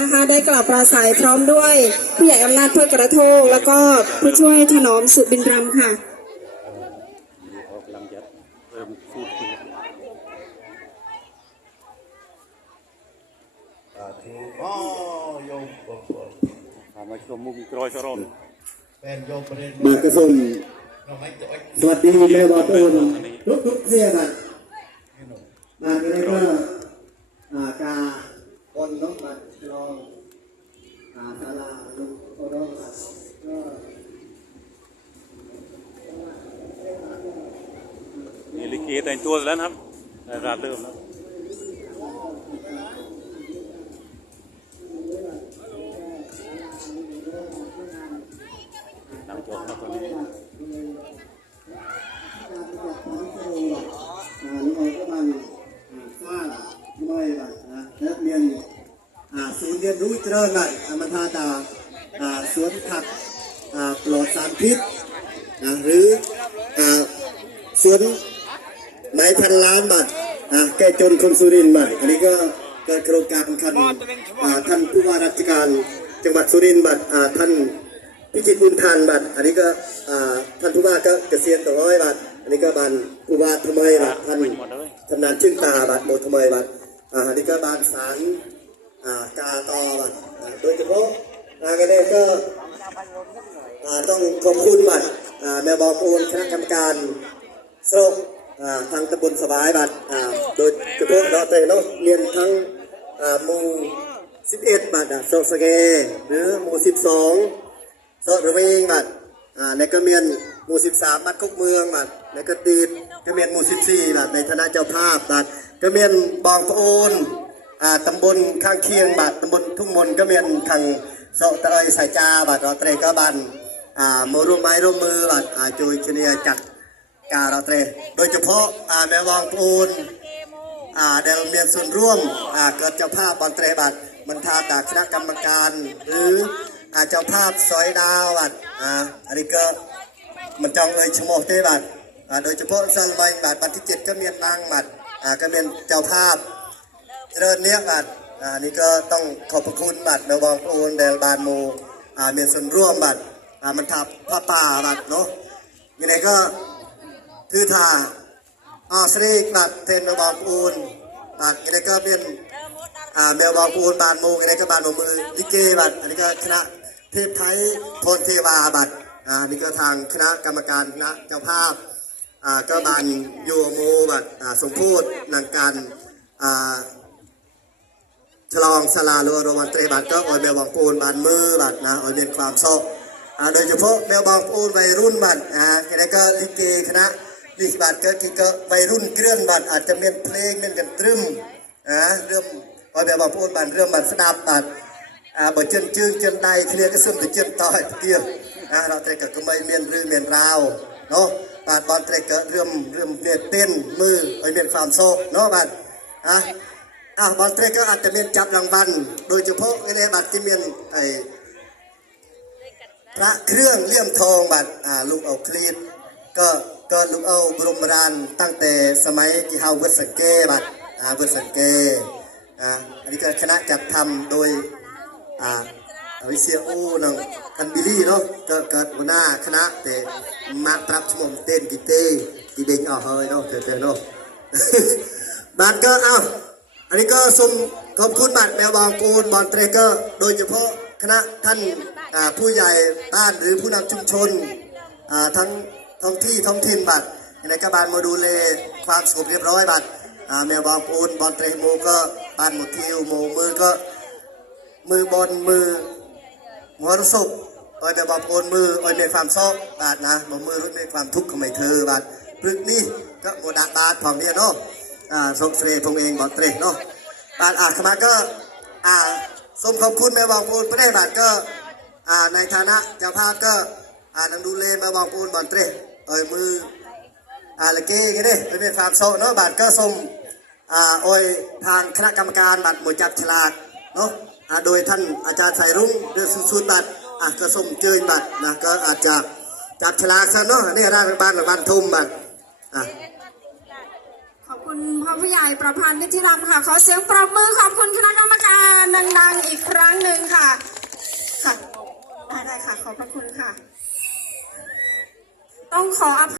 นะคะได้กล่าวปราศัยพร้อมด้วยผู้ใหญ่อำนาจเพื่อกระโทกแล้วก็ผู้ช่วยถนอมสุบินรำค่ะออกกำลังจะเริ่มพูดคุยสาธุอ๋อโยมปกปกถามว่าช่วงมุมกรอยสรนเป็นโยมประเด็นบาทกระสุนเราไม่ตัวสวัสดีแม่บอตูนทุกทุกๆเสียบัตรบาทอะไรก็อ่ากา คนน้องบัตรลองอาศาลาลุงโอโรบัตรก็นี่ลิเกแต่งตัวร็จแล้วนะครับได้ราเริ่มแล้วหลังจบแล้วตอนนี้อ่าลุงโอก็มันอ่าสร้างน้อยบัตรนะและเรียน ศูนย์เรียนรู้เจริญบัตรอ่ามันทาตาอาสวนผักอาปลอดสารพิษหรืออาสวนไม้พันล้านบาทอะแก้จนคนสุรินทร์บาทอันนี้ก็เกิดโครงการคันอาท่านผู้ว่าราชการจังหวัดสุรินทร์บาทอ่าท่านพิจิตรบุญทานบาทอันนี้ก็อาท่านผู้ว่าก็เกษียณต่อร้อยบาทอันนี้ก็บานผู้ว่าทำไมบาทท่านไปหมดเลยทำนานชื่นตาบาทโมทำไมบาทอ่าอันนี้ก็บานสาร กาตอบาทอ่าโดยเฉพาะงานนี้ก็อ่าต้องขอบคุณบัตรแม่บอกโอนคณะกรรมการสโลกทางตำบลสบายบัตรโดยเฉพาะเราเตะเนาะเรียนทั้งหมู่11บัตรโซสเกหรือหมู่12โซระเวงบัตรในก็เมียนหมู่13บัตรคุกเมืองบัตรในก็ตีดก็เมียนหมู่14บัตรในฐานะเจ้าภาพบัตรก็เมียนบองพระโอน ตำบลข้างเคียงบัตรตำบลทุ่งมนก็เมียนทางโซตะเอยสายจาบัตรเราเตะก็บันมาร่วมไม้ร่วมมือบัดอ่าโดยเฉลี่ยจัดการเราเตรโดยเฉพาะแม่วางปูนเดลเมียนส่วนร่วมเกิดเจ้าภาพบอลเตรบัดมันทาจากคณะกรรมการ หรือเจ้าภาพซอยดาวบัดอ่าอันนี้ก็มันจองเลยชโมเตบัดโดยเฉพาะซัลไมบัดบัดที่เจ็ดก็เมียนนางบัดก็เมียนเจ้าภาพ เจริญเนียกบัตรอ่านี่ก็ต้องขอบพระคุณบัตรแมวบองพระโอนเดลบานโมอ่ามีส่วนร่วมบัตรอ่ามันทับผ้าป่าบัตรเนาะยังไงก็คือทาอาสรีบัตรเทนแมวบองพระโอนบัตรยังไงก็เป็นอ่าแมวบองพระโอนบานโมยังไงก็บานโมมือลิเกบัตรอันนี้ก็คณะเทพไทยพลเทวาบัตรอ่านี่ก็ทางคณะกรรมการคณะเจ้าภาพอ่าก็บานโยโมบัตรอ่าสมโพธนางการอ่า ฉลองสลาโลโรวันเตรบัตรก็ออยแมวบางปูนบานมือบัตรนะออยเป็นความโศกโดยเฉพาะแมวบางปูนวัยรุ่นบัตรอ่าแล้วก็ลิเกคณะลิสบัตรก็ที่ก็วัยรุ่นเคลื่อนบัตรอาจจะเมียนเพลงเมียนกันตรึมอ่าเรื่องออยแมวบางปูนบัตรเรื่องบัตรสนับบัตรอ่าบ่เจินจื้อเจินใดเคลียร์ก็ซึมแต่เจินต่อยเตี้ยอ่เราเตะก็ก็ไม่เมียนรือเมียนราวเนาะบาดบอลเตะก็เรื่องเรื่องเมียนเต้นมือออยเมียนความโศกเนาะบัตรอะ อะบอลเตรก็อาจจะมีจับรางวัลโดยเฉพาะในบัตรที่มีไอ้พระเครื่องเลี่ยมทองบัตรอ่าลูกเอาคลีดก็ก็ลูกเอาบรมราณตั้งแต่สมัยที่เฮาเวสสังเกบัตรอ่าเวสสังเกอ่าอันนี้ก็คณะจัดทำโดยอ่าวิเซียอูนังกันบิลี่เนาะก็ก็หัวหน้าคณะแต่มาปรับชั่วโมงเต้นกีเต้กีเบงเอาเฮ้ยเนาะเต้นๆเนาะบัตรก็เอา อันนี้ก็สมขอบคุณบัตรแมวบางปูนบอลเตรเกอร์ โดยเฉพาะคณะท่านผู้ใหญ่บ้านหรือผู้นำชุมชนทั้งท้องที่ท้องถิ่นบัตรในกบาลมาดูแลความสงบเรียบร้อยบัตรแมวบางปูนบอลเตรโมก็บานหมดทิวโมมือก็มือบอลมือหัวรสุกเอ้ยแมวบางปูนมือเอ้ยมีความซอกบาทนะมือรุ่นมีความทุกข์ของไม่เธอบัตรพฤกนี่ก็โมดาบาทของเนี่ยเนาะ อ่าสมเสรทงเองบอกเตรเนาะบาทอาขมาก็อ่าสมขอบคุณแม่บองปูนพระเดชบาทก็อ่าในฐานะเจ้าภาพก็อ่านังดูเลแม่บองปูนบอลเตรเอ้ยมืออ่าละเก้กันเด้เป็นเป็นฟาร์มโซเนาะบาทก็สมอ่าโอยทางคณะกรรมการบัตรหมวยจับฉลากเนาะอ่าโดยท่านอาจารย์สายรุ่งเดือนสุดบัตรอะก็สมเจิญบัตรนะก็อาจจะจับฉลากซะเนาะนี่ได้รางวัลรางวัลทุ่มบัตรอะ ผู้ใหญ่ประพันธ์นิติรำค่ะ ขอเสียงปรบมือขอบคุณคณะกรรมการดังๆอีกครั้งหนึ่งค่ะ ค่ะ ได้ได้ค่ะ ขอบพระคุณค่ะ ต้องขออภัย